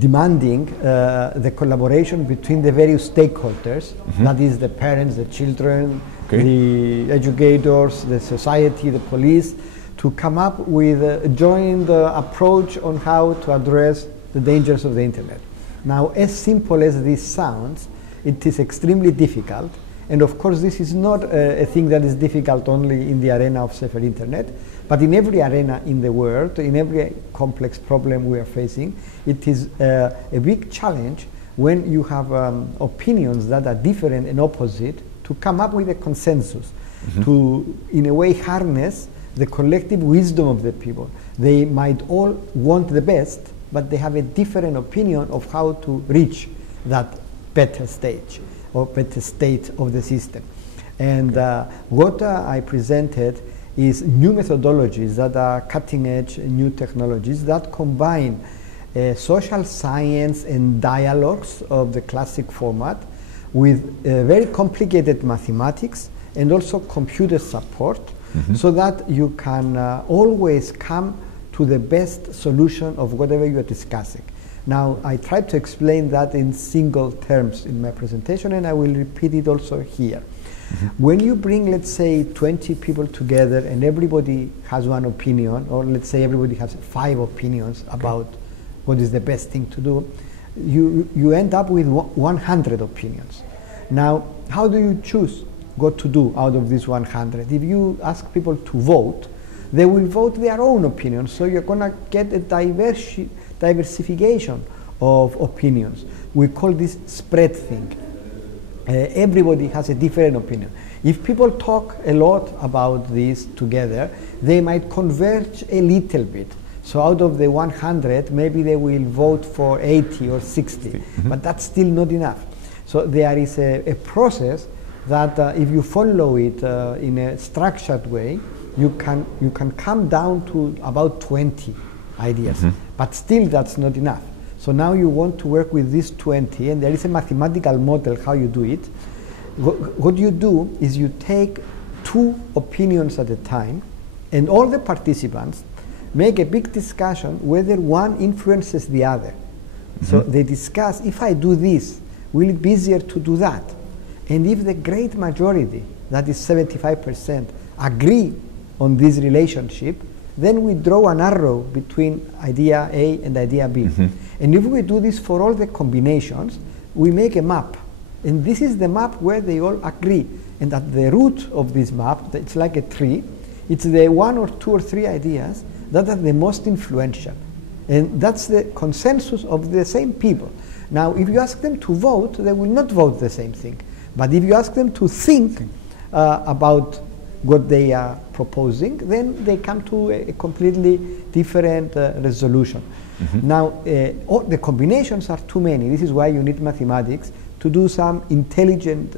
demanding the collaboration between the various stakeholders, that is the parents, the children, the educators, the society, the police, to come up with a joint approach on how to address the dangers of the internet. Now, as simple as this sounds, it is extremely difficult, and of course this is not a thing that is difficult only in the arena of safer internet, but in every arena in the world, in every complex problem we are facing, it is a big challenge when you have opinions that are different and opposite, to come up with a consensus, to in a way harness the collective wisdom of the people. They might all want the best, but they have a different opinion of how to reach that better stage or better state of the system. And what I presented is new methodologies that are cutting edge, new technologies that combine social science and dialogues of the classic format with very complicated mathematics and also computer support, so that you can always come to the best solution of whatever you are discussing. Now, I tried to explain that in single terms in my presentation, and I will repeat it also here. When you bring, let's say, 20 people together and everybody has one opinion, or let's say everybody has 5 opinions about what is the best thing to do, you end up with 100 opinions. Now, how do you choose what to do out of these 100? If you ask people to vote, they will vote their own opinion, so you're going to get a diversification of opinions. We call this spread thing. Everybody has a different opinion. If people talk a lot about this together, they might converge a little bit. So out of the 100, maybe they will vote for 80 or 60, but that's still not enough. So there is a process that if you follow it in a structured way, you can come down to about 20 ideas, but still that's not enough. So now you want to work with these 20, and there is a mathematical model how you do it. What you do is you take 2 opinions at a time, and all the participants make a big discussion whether one influences the other. So they discuss, if I do this, will it be easier to do that? And if the great majority, that is 75%, agree on this relationship, then we draw an arrow between idea A and idea B. And if we do this for all the combinations, we make a map. And this is the map where they all agree. And at the root of this map, it's like a tree, it's the 1 or 2 or 3 ideas that are the most influential. And that's the consensus of the same people. Now, if you ask them to vote, they will not vote the same thing. But if you ask them to think about what they are proposing, then they come to a completely different resolution. Now, all the combinations are too many. This is why you need mathematics to do some intelligent,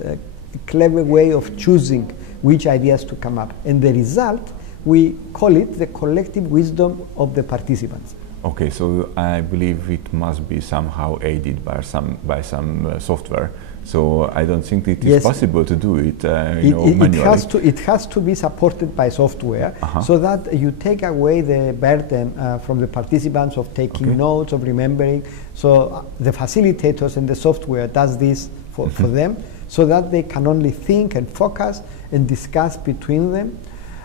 clever way of choosing which ideas to come up. And the result, we call it the collective wisdom of the participants. Okay, so I believe it must be somehow aided by some software. So I don't think it is possible to do it, manually. It has to be supported by software, so that you take away the burden from the participants of taking notes, of remembering. So the facilitators and the software does this for them, so that they can only think and focus and discuss between them.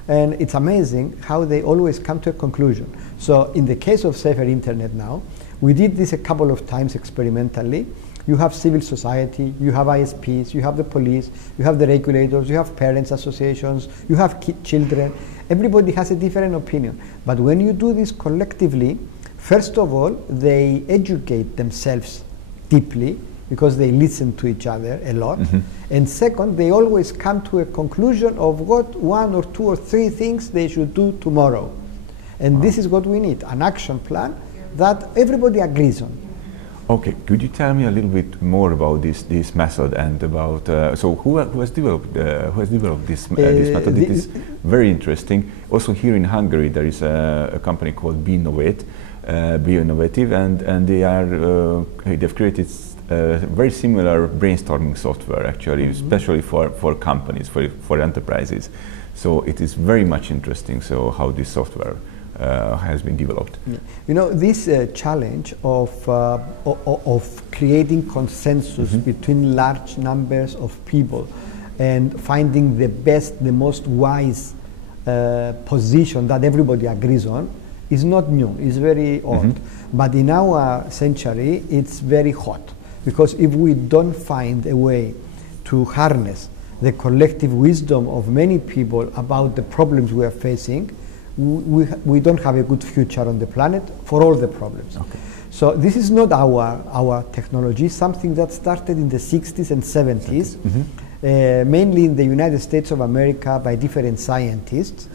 And it's amazing how they always come to a conclusion. So in the case of Safer Internet now, we did this a couple of times experimentally. You have civil society, you have ISPs, you have the police, you have the regulators, you have parents associations, you have children. Everybody has a different opinion. But when you do this collectively, first of all, they educate themselves deeply because they listen to each other a lot. And second, they always come to a conclusion of what 1 or 2 or 3 things they should do tomorrow. And this is what we need, an action plan that everybody agrees on. Okay, could you tell me a little bit more about this method and about so who has developed this method? It is very interesting. Also here in Hungary there is a company called Be Innovative, and they've created very similar brainstorming software actually, especially for companies, for enterprises. So it is very much interesting. So how this software has been developed. Yeah. You know, this challenge of creating consensus between large numbers of people and finding the best, the most wise position that everybody agrees on is not new, it's very old. But in our century, it's very hot, because if we don't find a way to harness the collective wisdom of many people about the problems we are facing, we don't have a good future on the planet for all the problems. Okay. So this is not our technology, something that started in the 60s and 70s, mainly in the United States of America by different scientists.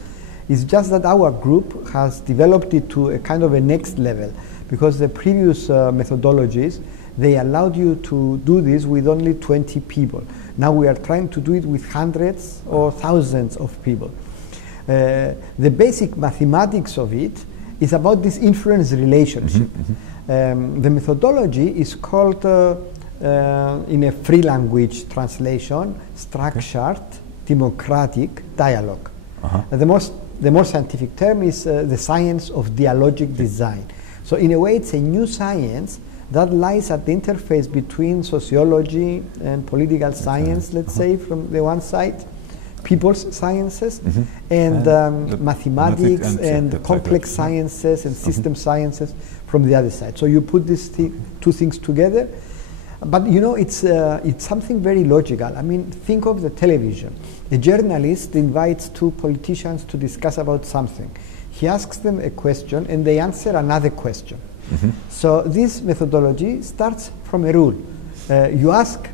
It's just that our group has developed it to a kind of a next level, because the previous methodologies, they allowed you to do this with only 20 people. Now we are trying to do it with hundreds or thousands of people. The basic mathematics of it is about this influence relationship. The methodology is called, in a free language translation, structured democratic dialogue. The more scientific term is the science of dialogic design. So in a way, it's a new science that lies at the interface between sociology and political science, let's say, from the one side, people's sciences, and mathematics and complex sciences and system sciences from the other side. So you put these two things together, but you know, it's something very logical. I mean, think of the television. A journalist invites two politicians to discuss about something. He asks them a question and they answer another question. So this methodology starts from a rule. You ask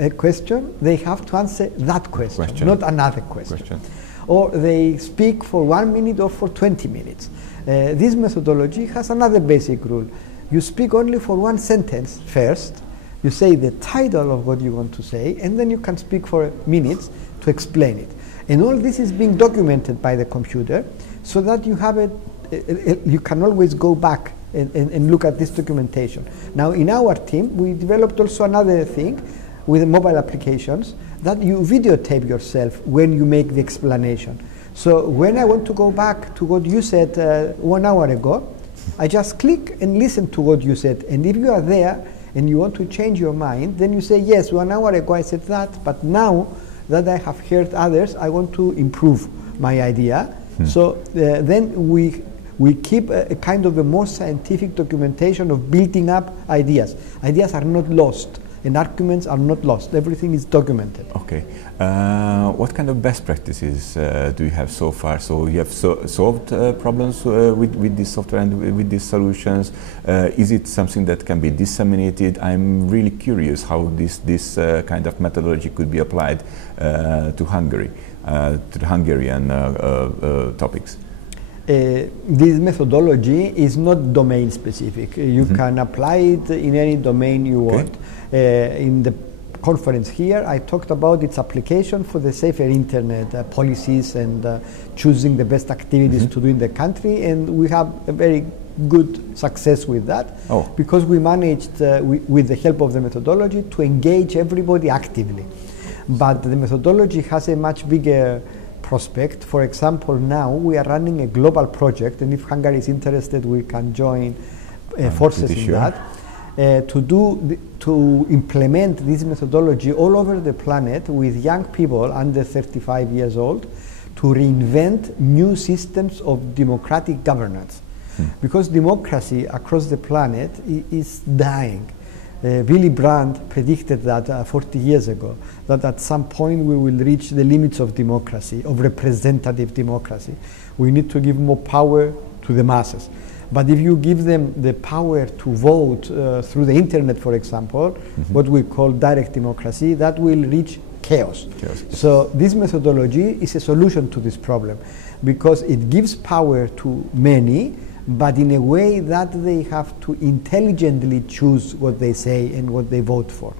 a question, they have to answer that question. Not another question. Or they speak for 1 minute or for 20 minutes. This methodology has another basic rule. You speak only for one sentence first, you say the title of what you want to say, and then you can speak for minutes to explain it. And all this is being documented by the computer, so that you have you can always go back and look at this documentation. Now in our team, we developed also another thing with mobile applications, that you videotape yourself when you make the explanation. So when I want to go back to what you said 1 hour ago, I just click and listen to what you said. And if you are there and you want to change your mind, then you say, yes, 1 hour ago I said that, but now that I have heard others, I want to improve my idea. So then we keep a kind of a more scientific documentation of building up ideas. Ideas are not lost, and arguments are not lost. Everything is documented. Okay. What kind of best practices do you have so far? So you have solved problems with this software and with these solutions. Is it something that can be disseminated? I'm really curious how this kind of methodology could be applied to Hungary, to the Hungarian topics. This methodology is not domain specific. You can apply it in any domain you want. In the conference here, I talked about its application for the safer internet policies and choosing the best activities to do in the country, and we have a very good success with that, because we managed, with the help of the methodology, to engage everybody actively. But the methodology has a much bigger prospect. For example, now we are running a global project, and if Hungary is interested, we can join forces in that, to implement this methodology all over the planet with young people under 35 years old, to reinvent new systems of democratic governance. Because democracy across the planet is dying. Willy Brandt predicted that 40 years ago, that at some point we will reach the limits of democracy, of representative democracy. We need to give more power to the masses. But if you give them the power to vote through the internet, for example, what we call direct democracy, that will reach chaos. So this methodology is a solution to this problem, because it gives power to many, but in a way that they have to intelligently choose what they say and what they vote for.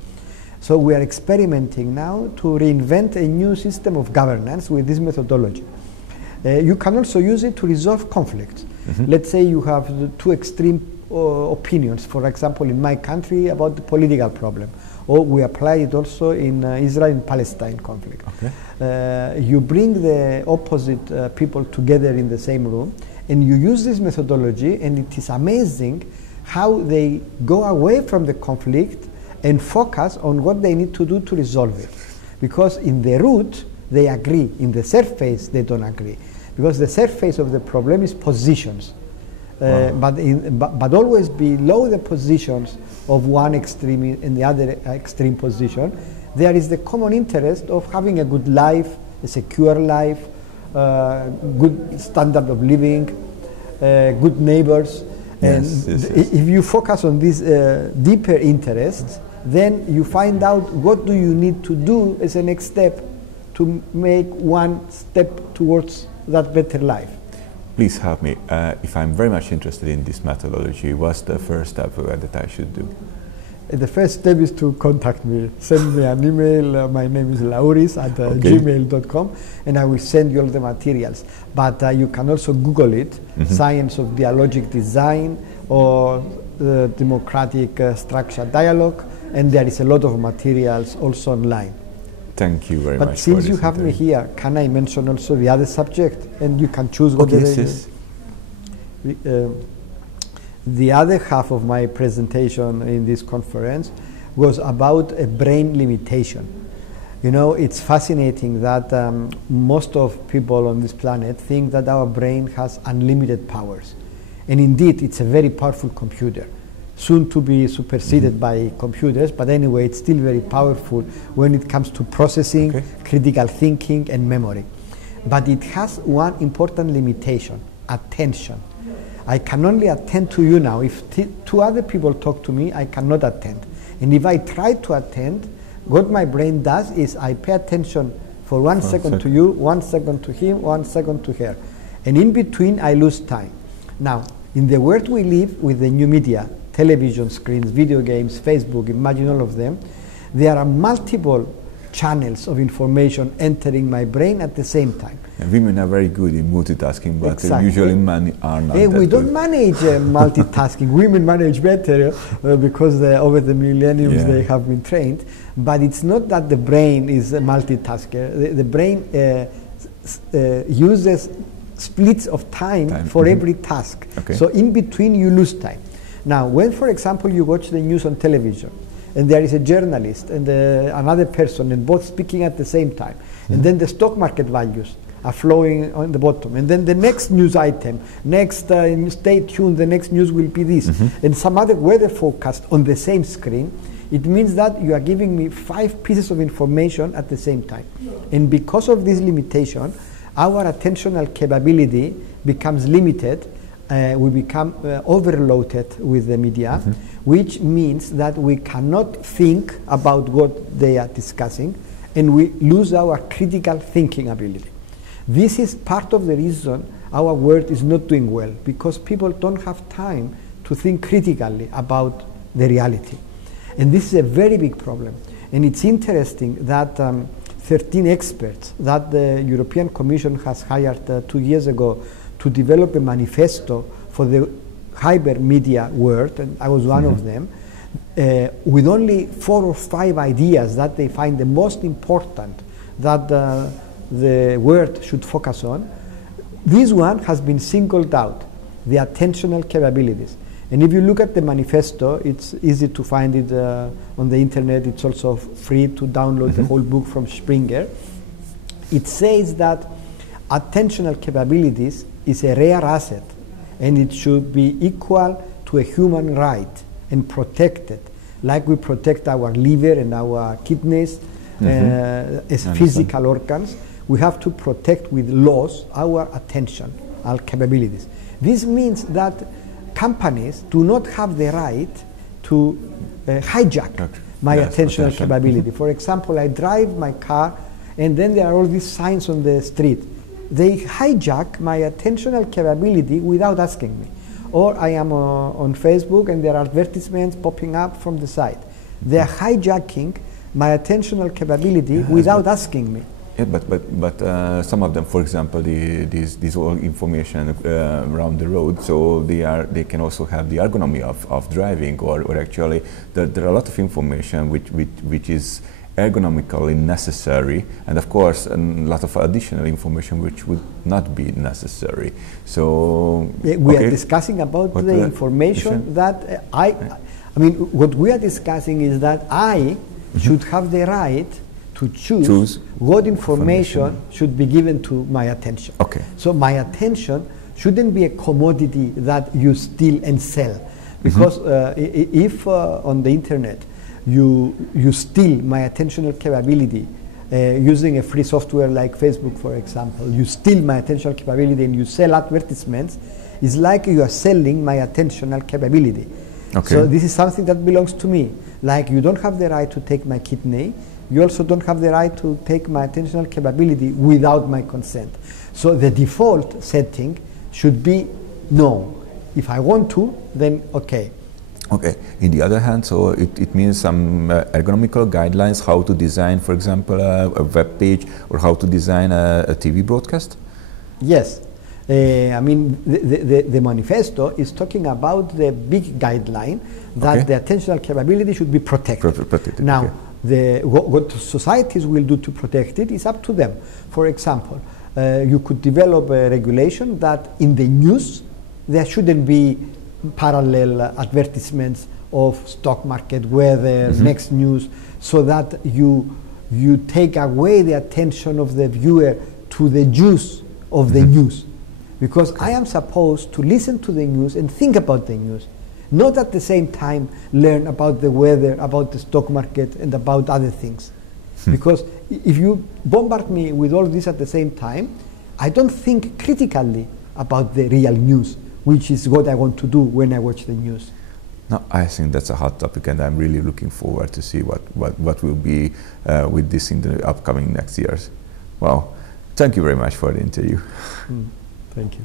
So we are experimenting now to reinvent a new system of governance with this methodology. You can also use it to resolve conflicts. Let's say you have two extreme opinions, for example, in my country about the political problem, or we apply it also in Israel and Palestine conflict. You bring the opposite people together in the same room, And you use this methodology, and it is amazing how they go away from the conflict and focus on what they need to do to resolve it. Because in the root, they agree. In the surface, they don't agree. Because the surface of the problem is positions. But always below the positions of one extreme and the other extreme position, there is the common interest of having a good life, a secure life, good standard of living, good neighbors. Yes, And yes, yes. if you focus on these deeper interests, then you find out what do you need to do as a next step to make one step towards that better life. Please help me. If I'm very much interested in this methodology, what's the first step that I should do? The first step is to contact me. Send me an email. My name is Laouris at gmail.com, and I will send you all the materials. But you can also Google it, Science of Dialogic Design or Democratic Structured Dialogue, and there is a lot of materials also online. Thank you very much. But since you have me here, can I mention also the other subject, and you can choose what The other half of my presentation in this conference was about a brain limitation. You know, it's fascinating that most of people on this planet think that our brain has unlimited powers. And indeed, it's a very powerful computer, soon to be superseded by computers, but anyway, it's still very powerful when it comes to processing, critical thinking, and memory. But it has one important limitation: attention. I can only attend to you now. If two other people talk to me, I cannot attend. And if I try to attend, what my brain does is I pay attention for 1 second to you, 1 second to him, 1 second to her. And in between, I lose time. Now, in the world we live with the new media, television screens, video games, Facebook, imagine all of them, there are multiple channels of information entering my brain at the same time. And women are very good in multitasking, but usually men are not. We don't manage multitasking. Women manage better because over the millenniums they have been trained. But it's not that the brain is a multitasker. The brain uses splits of time for every task. So in between you lose time. Now, when, for example, you watch the news on television, and there is a journalist and another person, and both speaking at the same time, and then the stock market values are flowing on the bottom, and then the next news item, stay tuned, the next news will be this, and some other weather forecast on the same screen, it means that you are giving me 5 pieces of information at the same time. And because of this limitation, our attentional capability becomes limited. We become overloaded with the media, which means that we cannot think about what they are discussing, and we lose our critical thinking ability. This is part of the reason our world is not doing well, because people don't have time to think critically about the reality. And this is a very big problem. And it's interesting that 13 experts that the European Commission has hired 2 years ago to develop a manifesto for the hybrid media world, and I was one of them, with only 4 or 5 ideas that they find the most important that the world should focus on. This one has been singled out, the attentional capabilities. And if you look at the manifesto, it's easy to find it on the internet. It's also free to download the whole book from Springer. It says that attentional capabilities is a rare asset, and it should be equal to a human right and protected, like we protect our liver and our kidneys as physical organs. We have to protect with laws our attention, our capabilities. This means that companies do not have the right to hijack my attentional capability. For example, I drive my car, and then there are all these signs on the street. They hijack my attentional capability without asking me. Or I am on Facebook, and there are advertisements popping up from the side. They are hijacking my attentional capability without asking me. Yeah, but some of them, for example, these all information around the road, so they can also have the ergonomy of driving, or actually there are a lot of information which is ergonomically necessary, and of course a lot of additional information which would not be necessary. So we are discussing about the information that I mean, what we are discussing is that I should have the right to choose what information should be given to my attention. Okay. So my attention shouldn't be a commodity that you steal and sell, because if on the internet you steal my attentional capability using a free software like Facebook, for example, you steal my attentional capability and you sell advertisements, it's like you are selling my attentional capability. Okay. So this is something that belongs to me. Like you don't have the right to take my kidney, you also don't have the right to take my attentional capability without my consent. So the default setting should be no. If I want to, then okay. Okay. In the other hand, so it means some ergonomical guidelines how to design, for example, a web page, or how to design a TV broadcast? Yes. I mean, the manifesto is talking about the big guideline that the attentional capability should be protected. Now, what societies will do to protect it is up to them. For example, you could develop a regulation that in the news there shouldn't be parallel advertisements of stock market, weather, next news, so that you take away the attention of the viewer to the juice of the news. Because I am supposed to listen to the news and think about the news, not at the same time learn about the weather, about the stock market, and about other things. Because if you bombard me with all this at the same time, I don't think critically about the real news, which is what I want to do when I watch the news. No, I think that's a hot topic, and I'm really looking forward to see what will be with this in the upcoming next years. Wow. Thank you very much for the interview. Thank you.